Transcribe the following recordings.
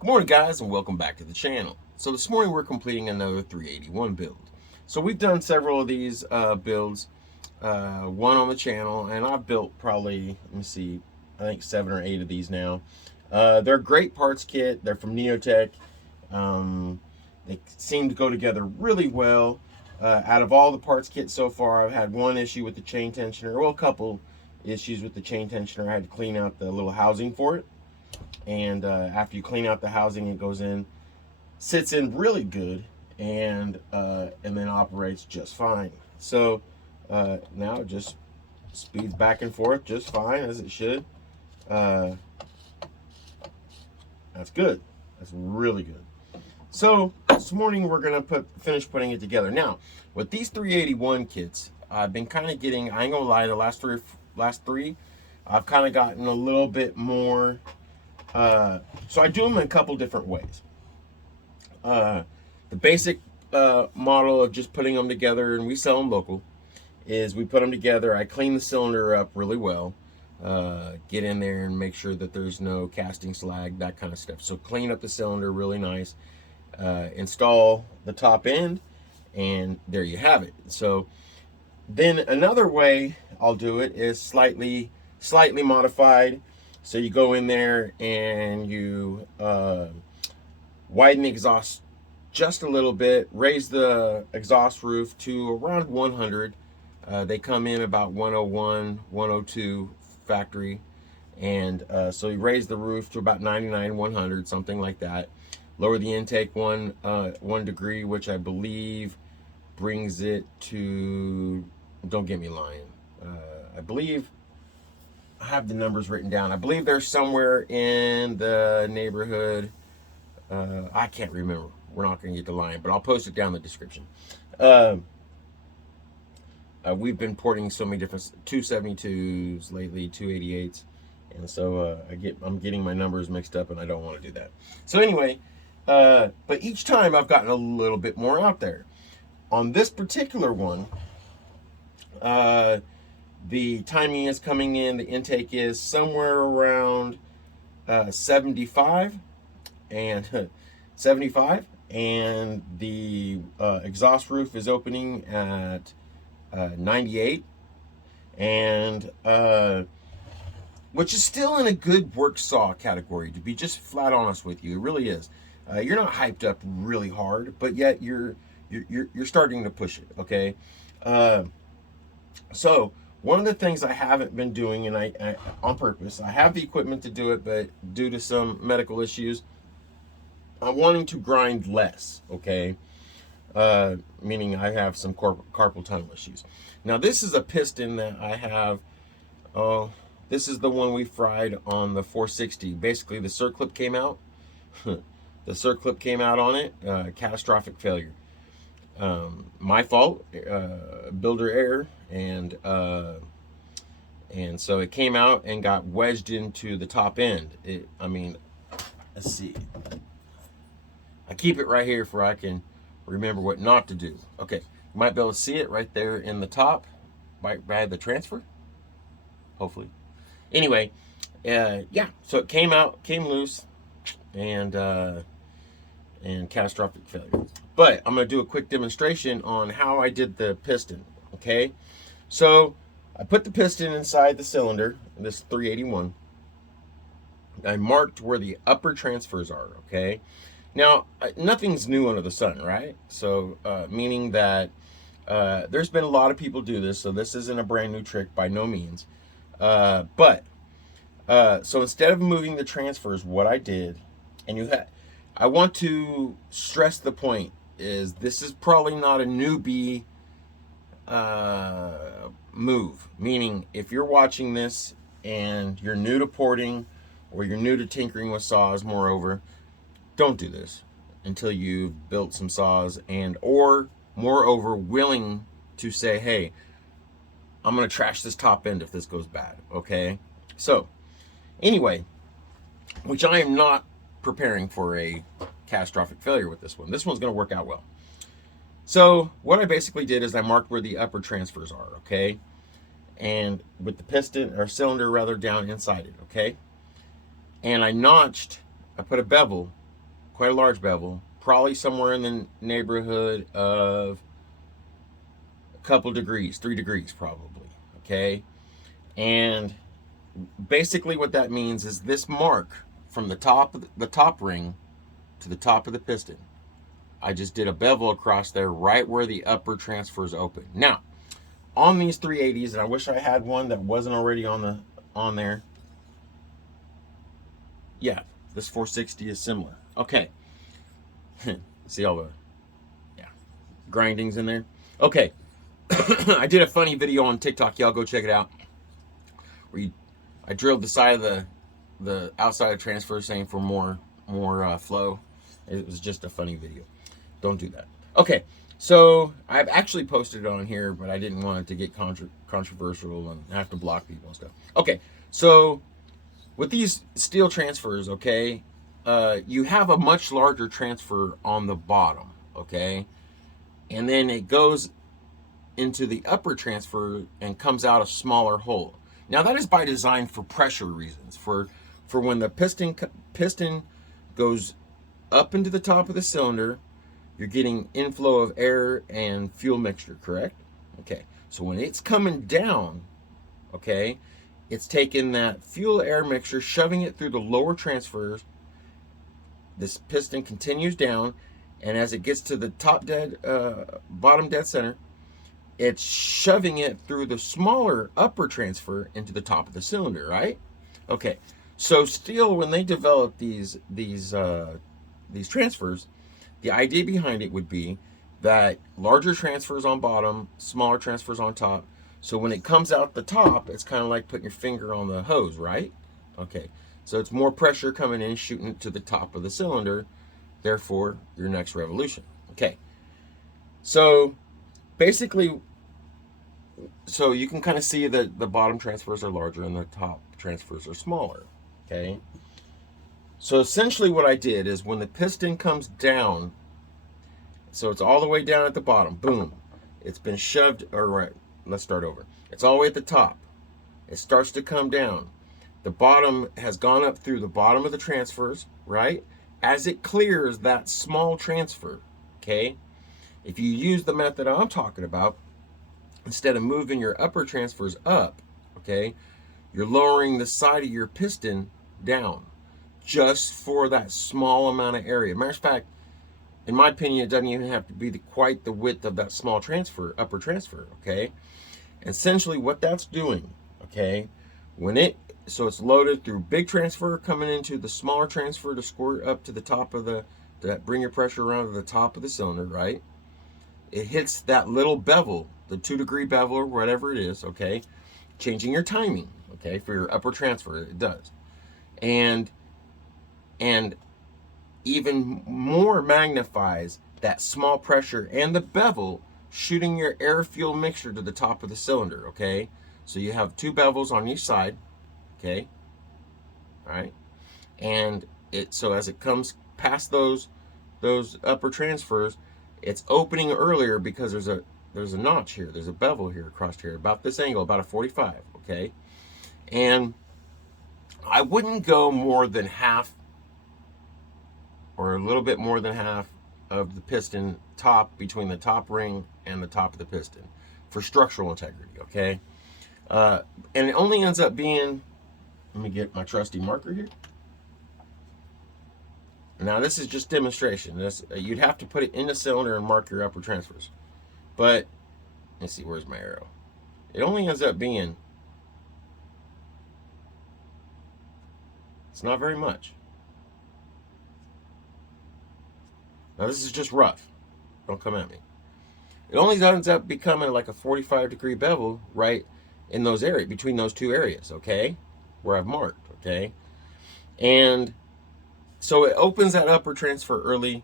Good morning, guys, and welcome back to the channel. So this morning we're completing another 381 build. So we've done several of these builds, one on the channel, and I've built probably, let me see, I think 7 or 8 of these now. They're a great parts kit. They're from NEO-TEC. They seem to go together really well. Out of all the parts kits so far, I've had one issue with the chain tensioner, well, a couple issues with the chain tensioner. I had to clean out the little housing for it. And after you clean out the housing, it goes in, sits in really good, and then operates just fine. So now it just speeds back and forth just fine, as it should. That's good. That's really good. So this morning we're gonna finish putting it together. Now with these 381 kits, I've been kind of getting, I ain't gonna lie, the last three I've kind of gotten a little bit more. So I do them in a couple different ways. The basic model of just putting them together, and we sell them local, is we put them together. I clean the cylinder up really well, get in there and make sure that there's no casting slag, that kind of stuff. So clean up the cylinder really nice, install the top end, and there you have it. So then another way I'll do it is slightly modified. So you go in there and you widen the exhaust just a little bit, raise the exhaust roof to around 100. They come in about 101, 102 factory. And so you raise the roof to about 99, 100, something like that. Lower the intake one degree, which I believe brings it to, don't get me lying, I believe, I have the numbers written down. I believe they're somewhere in the neighborhood. I can't remember. We're not going to get the line, but I'll post it down in the description. We've been porting so many different 272s lately, 288s, and so I'm getting my numbers mixed up, and I don't want to do that. So anyway, but each time I've gotten a little bit more out there. On this particular one, the timing is coming in, the intake is somewhere around 75 and 75, and the exhaust roof is opening at 98, and which is still in a good work saw category, to be just flat honest with you. It really is. You're not hyped up really hard, but yet you're starting to push it. Okay, so one of the things I haven't been doing, and I on purpose, I have the equipment to do it, but due to some medical issues, I'm wanting to grind less, okay? Meaning I have some carpal tunnel issues. Now this is a piston that I have, this is the one we fried on the 460. Basically the circlip came out. The circlip came out on it, catastrophic failure. My fault, builder error, and so it came out and got wedged into the top end. I mean, let's see. I keep it right here for I can remember what not to do. Okay, you might be able to see it right there in the top, right by the transfer, hopefully. Anyway, yeah, so it came loose, and catastrophic failure. But I'm going to do a quick demonstration on how I did the piston, okay? So I put the piston inside the cylinder, this 381. I marked where the upper transfers are, okay? Now, nothing's new under the sun, right? So, meaning that there's been a lot of people do this, so this isn't a brand new trick by no means. So instead of moving the transfers, what I did, and I want to stress the point, is this is probably not a newbie move. Meaning, if you're watching this and you're new to porting, or you're new to tinkering with saws, moreover, don't do this until you've built some saws, and or moreover willing to say, hey, I'm gonna trash this top end if this goes bad. Okay, so anyway, which I am not preparing for a catastrophic failure with this one. This one's going to work out well. So what I basically did is I marked where the upper transfers are, okay? And with the piston, or cylinder rather, down inside it, okay? And I put a bevel quite a large bevel, probably somewhere in the neighborhood of a couple degrees, 3 degrees probably, okay? And basically what that means is this mark from the top of the top ring to the top of the piston, I just did a bevel across there right where the upper transfer is open. Now, on these 380s, and I wish I had one that wasn't already on there. Yeah, this 460 is similar. Okay. See all the grindings in there? Okay. I did a funny video on TikTok. Y'all go check it out. Where I drilled the side of the outside of transfer saying for more flow. It was just a funny video. Don't do that. Okay. So I've actually posted it on here, but I didn't want it to get controversial and have to block people and stuff. Okay, so with these steel transfers, okay, you have a much larger transfer on the bottom, okay, and then it goes into the upper transfer and comes out a smaller hole. Now that is by design for pressure reasons, for when the piston goes up into the top of the cylinder. You're getting inflow of air and fuel mixture, correct? Okay, so when it's coming down, okay, it's taking that fuel air mixture, shoving it through the lower transfers. This piston continues down, and as it gets to the bottom dead center, it's shoving it through the smaller upper transfer into the top of the cylinder, right? Okay, so stihl, when they developed these transfers, the idea behind it would be that larger transfers on bottom, smaller transfers on top. So when it comes out the top, it's kind of like putting your finger on the hose, right? Okay, so it's more pressure coming in, shooting it to the top of the cylinder, therefore your next revolution. Okay, so basically, so you can kind of see that the bottom transfers are larger and the top transfers are smaller, okay? So essentially what I did is when the piston comes down, so it's all the way down at the bottom, boom, it's been shoved, or right, let's start over. It's all the way at the top. It starts to come down. The bottom has gone up through the bottom of the transfers, right? As it clears that small transfer, okay? If you use the method I'm talking about, instead of moving your upper transfers up, okay, you're lowering the side of your piston down, just for that small amount of area. Matter of fact, in my opinion, it doesn't even have to be quite the width of that small transfer, upper transfer, okay? And essentially what that's doing, okay, so it's loaded through big transfer coming into the smaller transfer to squirt up to the top of bring your pressure around to the top of the cylinder, right? It hits that little bevel, the 2 degree bevel or whatever it is, okay? Changing your timing, okay, for your upper transfer, it does. And even more magnifies that small pressure and the bevel shooting your air fuel mixture to the top of the cylinder, okay? So you have 2 bevels on each side, okay? All right. And so as it comes past those upper transfers, it's opening earlier because there's a notch here, there's a bevel here across here, about this angle, about a 45, okay? And I wouldn't go more than half or a little bit more than half of the piston top between the top ring and the top of the piston for structural integrity, okay? And it only ends up being, let me get my trusty marker here. Now this is just demonstration. You'd have to put it in the cylinder and mark your upper transfers. But, let's see, where's my arrow? It only ends up being, it's not very much. Now this is just rough. Don't come at me. It only ends up becoming like a 45 degree bevel right in those areas, between those 2 areas, okay? Where I've marked, okay? And so it opens that upper transfer early.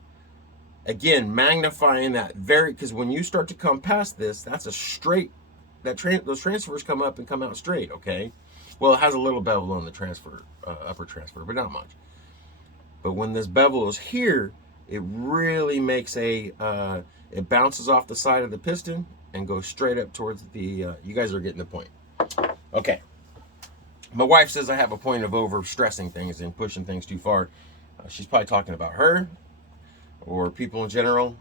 Again, magnifying that because when you start to come past this, that's a straight, those transfers come up and come out straight, okay? Well, it has a little bevel on the transfer, upper transfer, but not much. But when this bevel is here, it really makes it bounces off the side of the piston and goes straight up towards the, you guys are getting the point. Okay. My wife says I have a point of over stressing things and pushing things too far. She's probably talking about her, or people in general.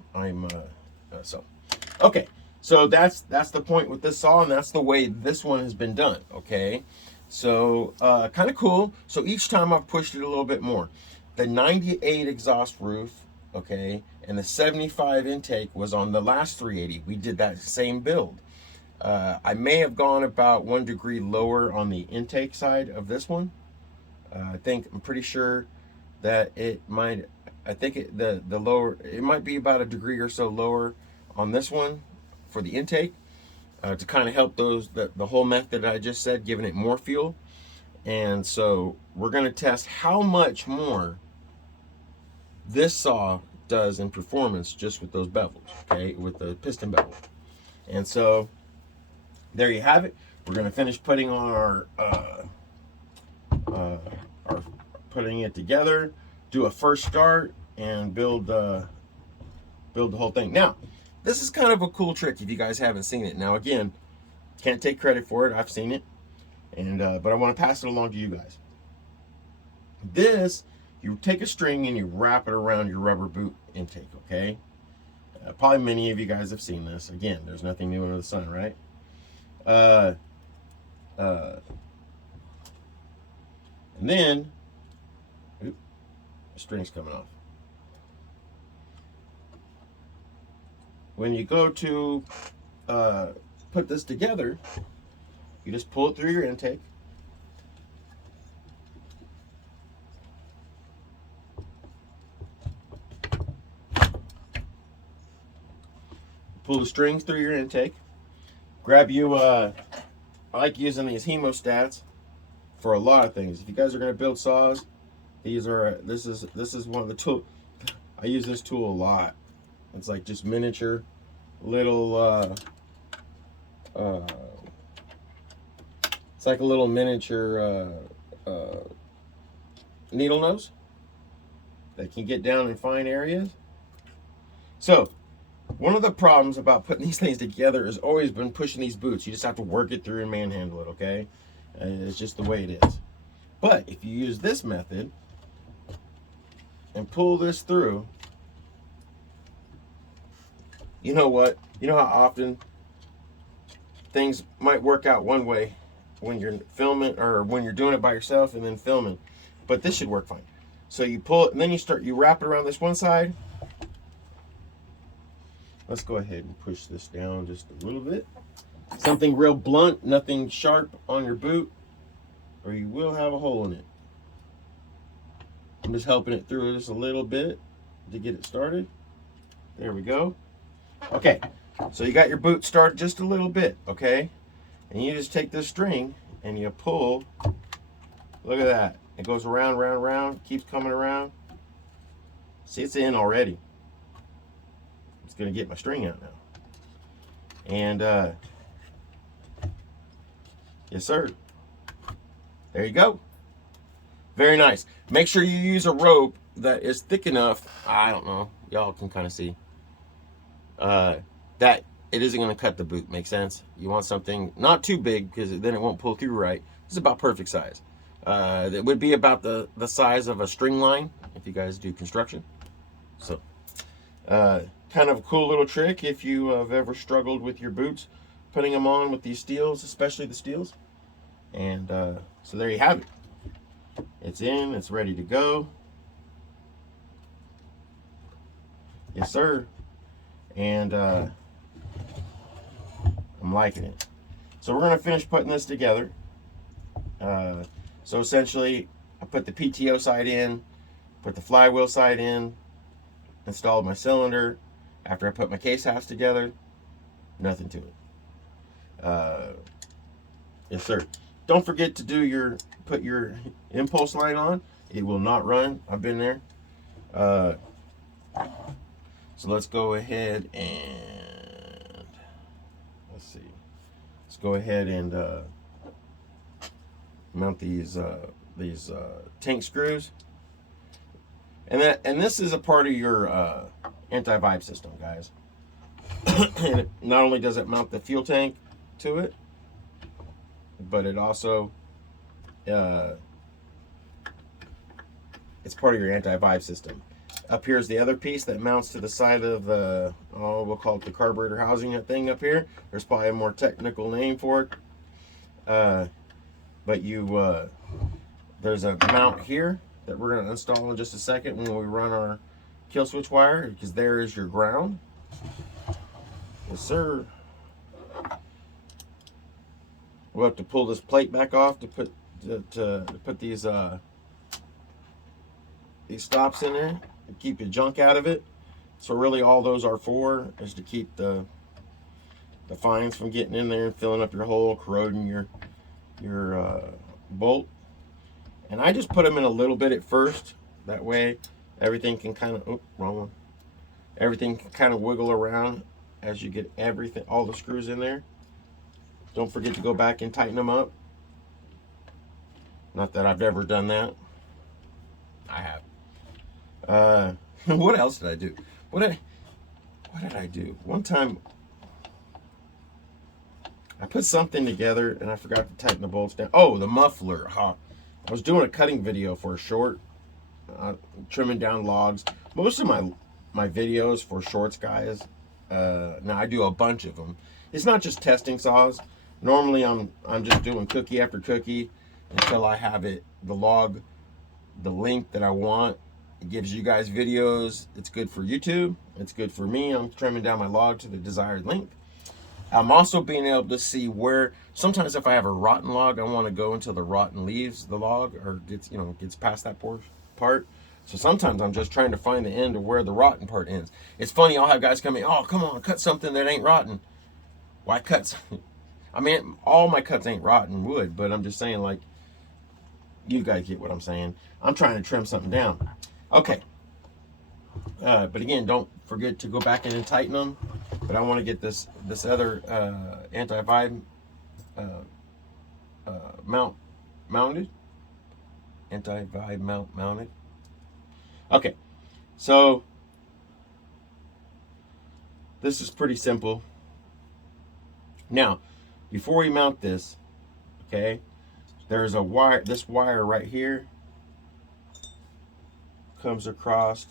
Okay. So that's the point with this saw, and that's the way this one has been done. Okay. So kind of cool. So each time I've pushed it a little bit more. The 98 exhaust roof, okay, and the 75 intake was on the last 380. We did that same build. I may have gone about 1 degree lower on the intake side of this one. I'm pretty sure that it might, the lower, it might be about 1 degree or so lower on this one for the intake, to kind of help the whole method I just said, giving it more fuel. And so we're going to test how much more this saw does in performance just with those bevels, okay, with the piston bevel. And so there you have it. We're going to finish putting on our putting it together, do a first start, and build the whole thing. Now, this is kind of a cool trick if you guys haven't seen it. Now, again, can't take credit for it. I've seen it, and but I want to pass it along to you guys. This, you take a string and you wrap it around your rubber boot intake, okay? Probably many of you guys have seen this. Again, there's nothing new under the sun, right? And then, the string's coming off. When you go to put this together, you just pull it through your intake. Pull the strings through your intake. Grab you, I like using these hemostats for a lot of things. If you guys are going to build saws, this is one of the tools. I use this tool a lot. It's like just miniature little it's like a little miniature needle nose that can get down in fine areas. So one of the problems about putting these things together has always been pushing these boots. You just have to work it through and manhandle it, okay? And it's just the way it is. But if you use this method and pull this through, you know what? You know how often things might work out one way when you're filming, or when you're doing it by yourself and then filming, but this should work fine. So you pull it, and then you wrap it around this one side. Let's go ahead and push this down just a little bit. Something real blunt, nothing sharp on your boot, or you will have a hole in it. I'm just helping it through just a little bit to get it started. There we go. Okay, so you got your boot started just a little bit, okay? And you just take this string and you pull. Look at that. It goes around, round, round, keeps coming around. See, it's in already. It's gonna get my string out now. And yes, sir. There you go. Very nice. Make sure you use a rope that is thick enough. I don't know. Y'all can kind of see. That it isn't going to cut the boot. Make sense? You want something not too big, because then it won't pull through right. It's about perfect size. It would be about the size of a string line if you guys do construction. So kind of a cool little trick if you have ever struggled with your boots, putting them on with these steels, especially the steels. And so there you have it. It's in, it's ready to go. Yes, sir. And I'm liking it. So we're going to finish putting this together. So essentially, I put the PTO side in, put the flywheel side in, installed my cylinder. After I put my case halves together, nothing to it. Yes, sir. Don't forget to put your impulse line on. It will not run. I've been there. So let's go ahead and let's go ahead and mount these tank screws. And this is a part of your anti-vibe system, guys. And not only does it mount the fuel tank to it, but it also it's part of your anti-vibe system. Up here is the other piece that mounts to the side of the, oh, we'll call it the carburetor housing thing up here. There's probably a more technical name for it. But there's a mount here that we're going to install in just a second when we run our kill switch wire, because there is your ground. Yes, sir. We'll have to pull this plate back off to put these stops in there to keep the junk out of it. So really all those are for is to keep the fines from getting in there and filling up your hole, corroding your bolt. And I just put them in a little bit at first. That way everything can kind of, oh, wrong one. Everything can kind of wiggle around as you get everything, all the screws in there. Don't forget to go back and tighten them up. Not that I've ever done that. I have. What else did I do? What did I do? One time I put something together and I forgot to tighten the bolts down. Oh, the muffler. Huh. I was doing a cutting video for a short, trimming down logs. Most of my videos for shorts, guys, now I do a bunch of them. It's not just testing saws. Normally I'm just doing cookie after cookie until I have the log, the length that I want. It gives you guys videos. It's good for YouTube. It's good for me. I'm trimming down my log to the desired length. I'm also being able to see where, sometimes if I have a rotten log, I want to go until the rotten leaves the log or gets past that part. So sometimes I'm just trying to find the end of where the rotten part ends. It's funny, I'll have guys come in, oh, come on, cut something that ain't rotten. Why cut? I mean, all my cuts ain't rotten wood, but I'm just saying, like, you guys get what I'm saying. I'm trying to trim something down. Okay. But again, don't forget to go back in and tighten them. But I want to get this other anti-vibe mounted. Anti-vibe mount mounted. Okay, so this is pretty simple. Now, before we mount this, okay, there's a wire. This wire right here comes across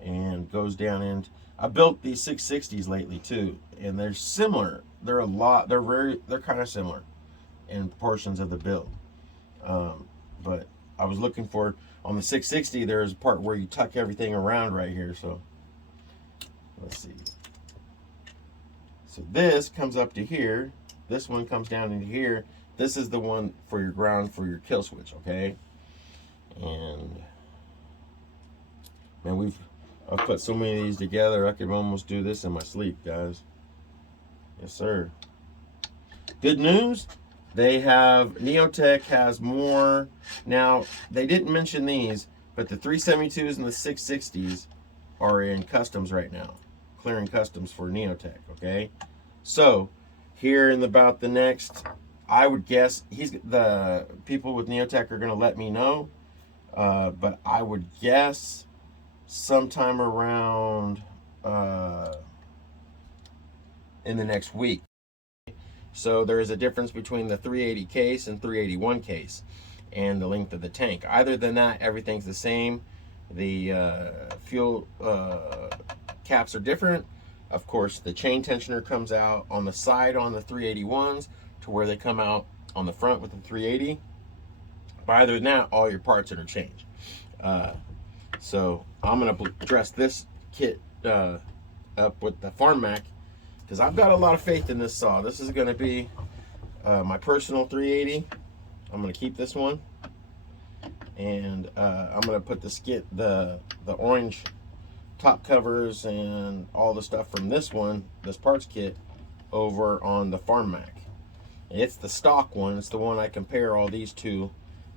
and goes down in. I built these 660s lately too, and they're similar. They're kind of similar in portions of the build. But I was looking for, on the 660, there's a part where you tuck everything around right here. So let's see. So this comes up to here. This one comes down into here. This is the one for your ground for your kill switch, okay? And man, I've put so many of these together, I could almost do this in my sleep, guys. Yes, sir. Good news, they have, NEO-TEC has more. Now, they didn't mention these, but the 372s and the 660s are in customs right now. Clearing customs for NEO-TEC, okay? So, here in about the next, I would guess, the people with NEO-TEC are going to let me know, but I would guess sometime around in the next week. So there is a difference between the 380 case and 381 case and the length of the tank. Other than that, everything's the same. The fuel caps are different. Of course, the chain tensioner comes out on the side on the 381s to where they come out on the front with the 380. But other than that, all your parts interchange. So I'm going to dress this kit up with the Farm Mac, because I've got a lot of faith in this saw. This is going to be my personal 380. I'm going to keep this one, and I'm going to put the orange top covers and all the stuff from this parts kit, over on the Farm Mac. It's the stock one. It's the one I compare all these to,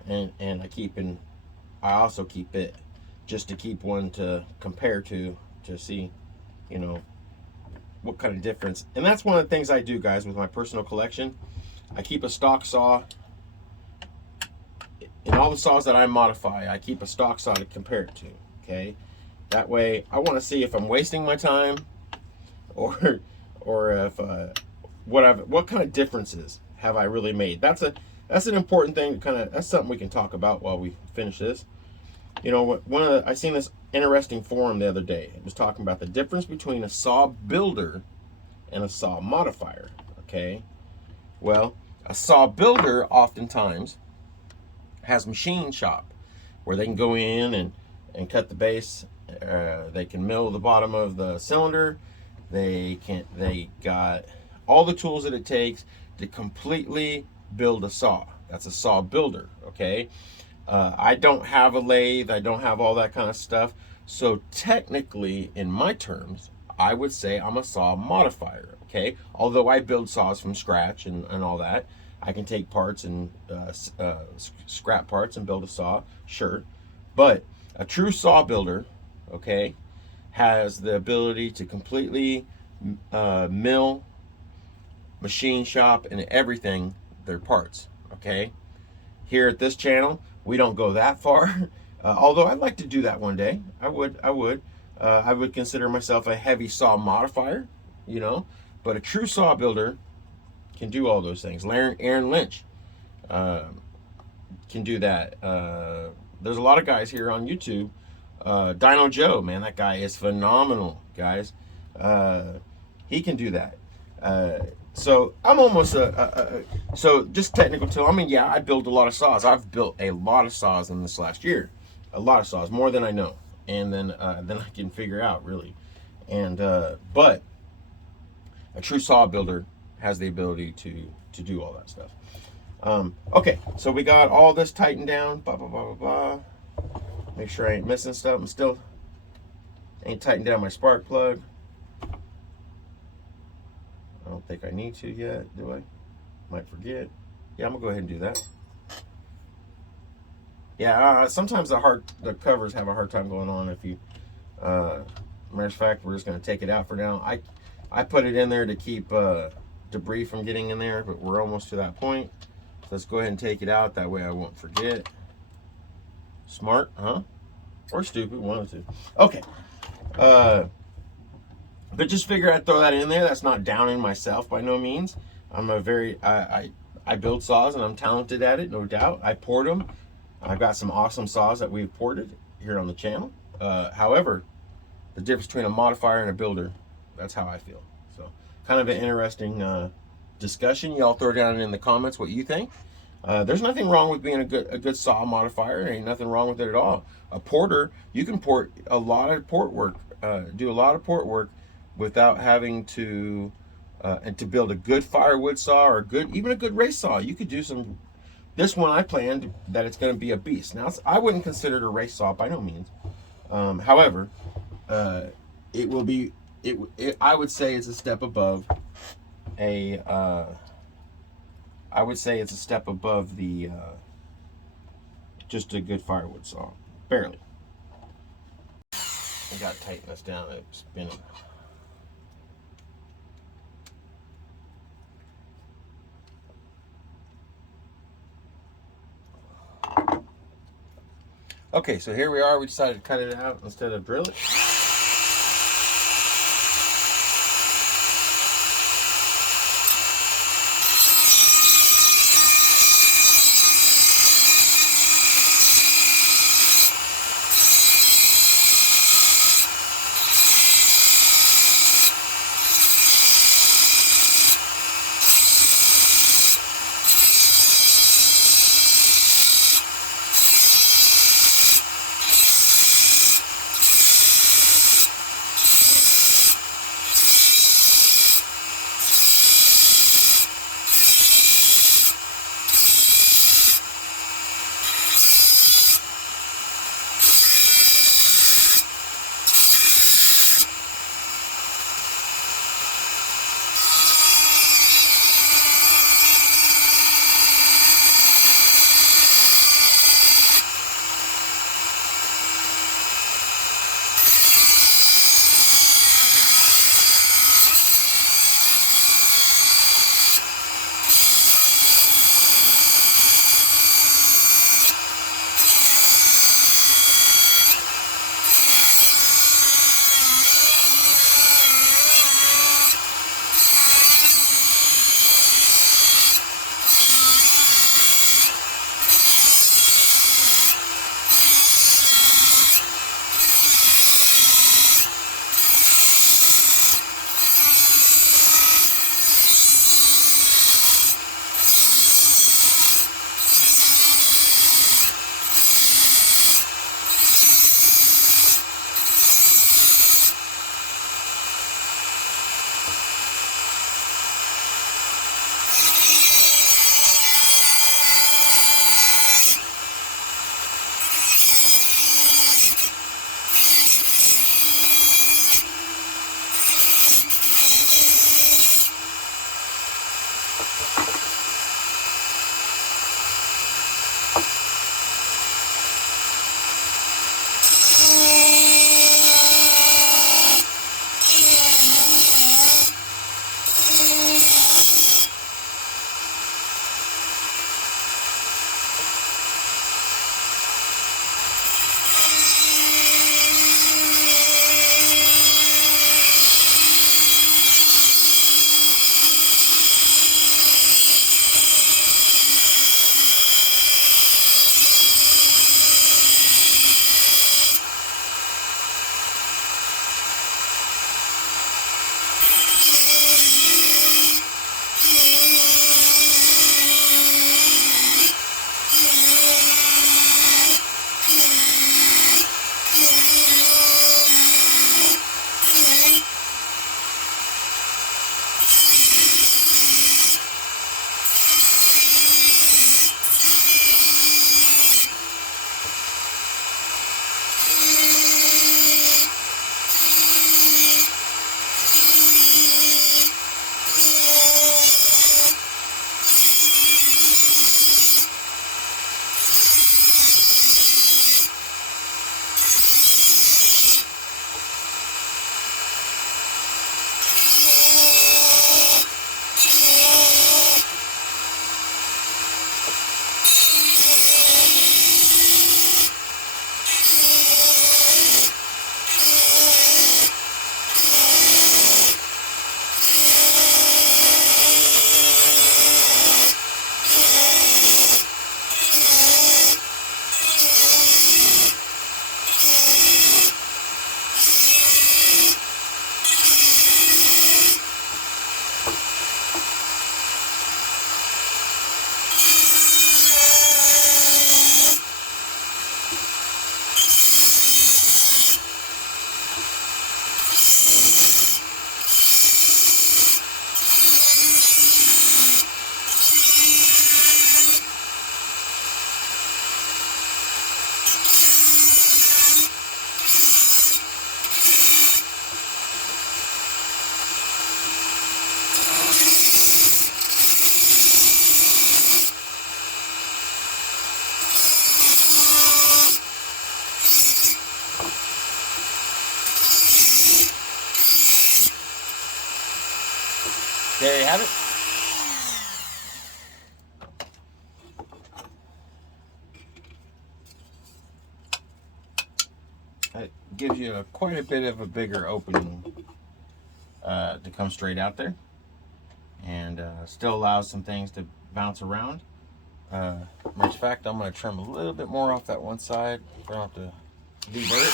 and I also keep it just to keep one to compare to see, what kind of difference. And that's one of the things I do, guys, with my personal collection. I keep a stock saw. In all the saws that I modify, I keep a stock saw to compare it to, okay? That way, I want to see if I'm wasting my time, or if what kind of differences have I really made. That's that's an important thing. That's something we can talk about while we finish this. You know, I seen this interesting forum the other day. It was talking about the difference between a saw builder and a saw modifier. Okay, well, a saw builder oftentimes has machine shop where they can go in and cut the base. They can mill the bottom of the cylinder. They got all the tools that it takes to completely build a saw. That's a saw builder. Okay, I don't have a lathe. I don't have all that kind of stuff. So technically, in my terms, I would say I'm a saw modifier. Okay, although I build saws from scratch and all that, I can take parts and scrap parts and build a saw. Sure, but a true saw builder, okay, has the ability to completely mill, machine shop, and everything their parts. Okay, here at this channel, we don't go that far. Although I'd like to do that one day. I would consider myself a heavy saw modifier, you know, but a true saw builder can do all those things. Aaron Lynch can do that. There's a lot of guys here on YouTube. Dino Joe, man, that guy is phenomenal, guys. He can do that. So I'm almost so just technical tool. I mean, yeah, I build a lot of saws. I've built a lot of saws in this last year. A lot of saws, more than I know, and then I can figure out, really. And but a true saw builder has the ability to do all that stuff. Okay, so we got all this tightened down. Blah blah blah blah blah. Make sure I ain't missing stuff. I'm still ain't tightened down my spark plug. I don't think I need to yet, do I? Might forget. Yeah, I'm gonna go ahead and do that. Yeah, sometimes the covers have a hard time going on if you. Matter of fact, we're just gonna take it out for now. I put it in there to keep debris from getting in there, but we're almost to that point. So let's go ahead and take it out. That way I won't forget. Smart, huh? Or stupid, one of the two. Okay. But just figure I'd throw that in there. That's not downing myself by no means. I'm a very I build saws and I'm talented at it, no doubt. I port them. I've got some awesome saws that we've ported here on the channel. However, the difference between a modifier and a builder, that's how I feel. So kind of an interesting discussion. Y'all throw down in the comments what you think. There's nothing wrong with being a good saw modifier. There ain't nothing wrong with it at all. A porter, you can port a lot of port work, do a lot of port work without having to and to build a good firewood saw or even a good race saw. You could do some. This one I planned that it's going to be a beast. Now I wouldn't consider it a race saw by no means. However, it will be. I would say it's a step above a. I would say it's a step above the just a good firewood saw, barely. I got to tighten this down. It's spinning. Okay, so here we are. We decided to cut it out instead of drill it. There you have it. It gives you quite a bit of a bigger opening to come straight out there, and still allows some things to bounce around. Matter of fact, I'm going to trim a little bit more off that one side. I don't have to deburr it.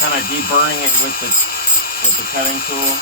Kind of deburring it with the cutting tool.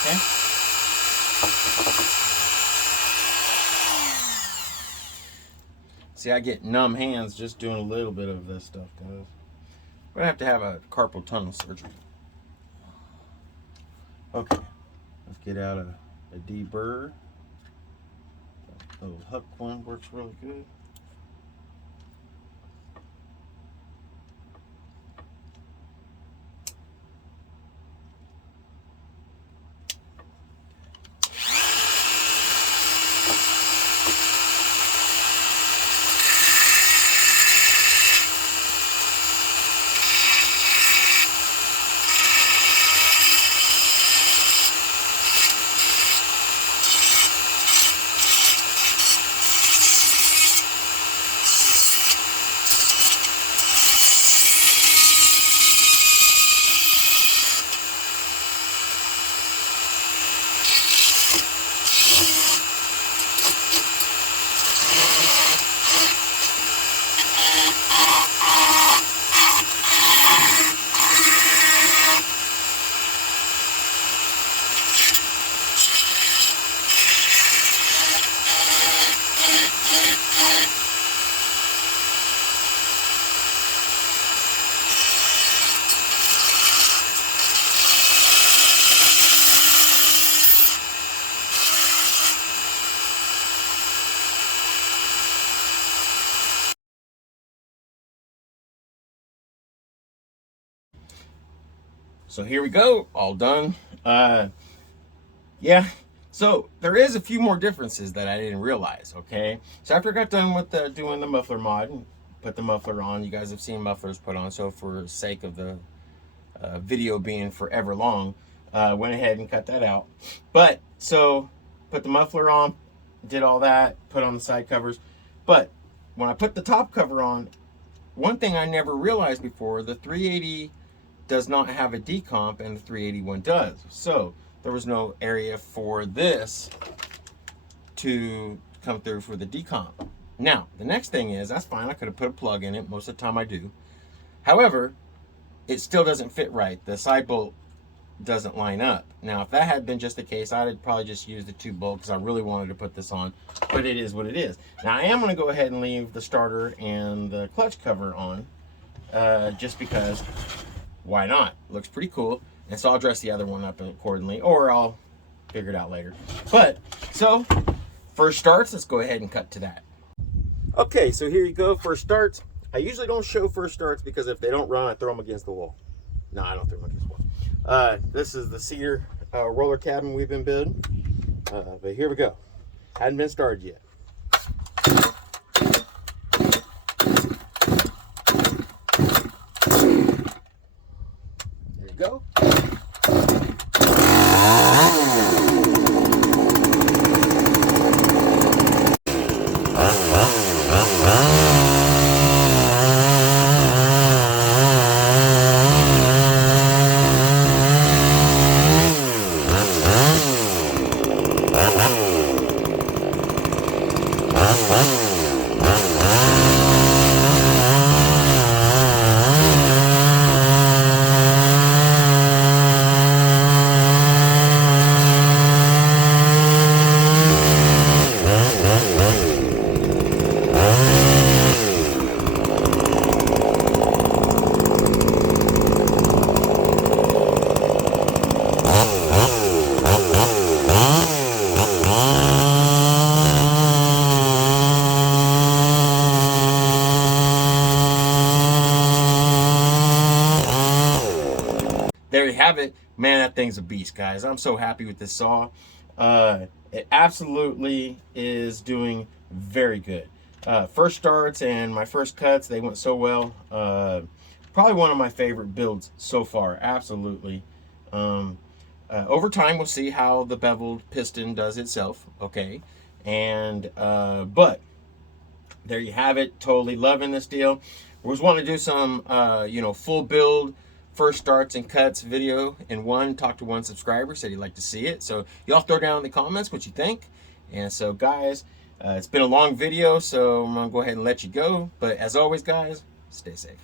Okay. See, I get numb hands just doing a little bit of this stuff, guys. I'm gonna have to have a carpal tunnel surgery. Okay, let's get out a deburr. A little hook one works really good. So here we go, all done. Yeah, so there is a few more differences that I didn't realize, okay? So after I got done with doing the muffler mod and put the muffler on, you guys have seen mufflers put on, so for the sake of the video being forever long, went ahead and cut that out. But, so, put the muffler on, did all that, put on the side covers. But, when I put the top cover on, one thing I never realized before, the 380 does not have a decomp and the 381 does. So there was no area for this to come through for the decomp. Now, the next thing is, that's fine, I could have put a plug in it, most of the time I do. However, it still doesn't fit right. The side bolt doesn't line up. Now, if that had been just the case, I'd probably just use the 2-bolt because I really wanted to put this on, but it is what it is. Now, I am going to go ahead and leave the starter and the clutch cover on, just because, why not? Looks pretty cool. And so I'll dress the other one up accordingly, or I'll figure it out later. But, so, first starts, let's go ahead and cut to that. Okay, so here you go, first starts. I usually don't show first starts because if they don't run, I throw them against the wall. No, I don't throw them against the wall. This is the cedar roller cabin we've been building, but here we go. Hadn't been started yet. There you go. There you have it. Man, that thing's a beast, guys. I'm so happy with this saw. It absolutely is doing very good. First starts and my first cuts, they went so well. Probably one of my favorite builds so far, absolutely. Over time, we'll see how the beveled piston does itself, okay? And, but there you have it. Totally loving this deal. We was wanting to do some, you know, full build, first starts and cuts video in one. Talked to one subscriber, said he'd like to see it. So y'all throw down in the comments what you think. And so guys, it's been a long video, so I'm gonna go ahead and let you go. But as always, guys, stay safe.